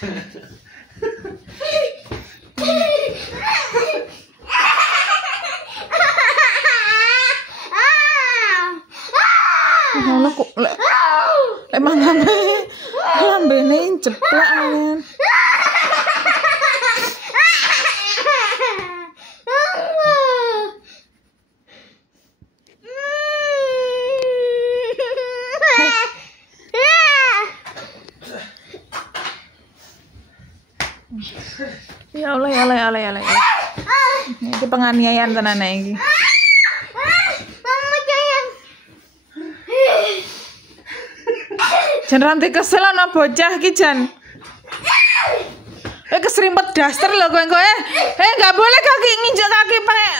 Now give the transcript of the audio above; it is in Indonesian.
Ngono kok lek mangane lambene jeplak kan. Ya Allah, ya Allah, ya Allah, ya Allah. Ini penganiayaan tenan iki. Jan ranti kesel ana bocah iki jan. Keserimpet daster lho kowe. Enggak boleh kaki nginjek kaki pakai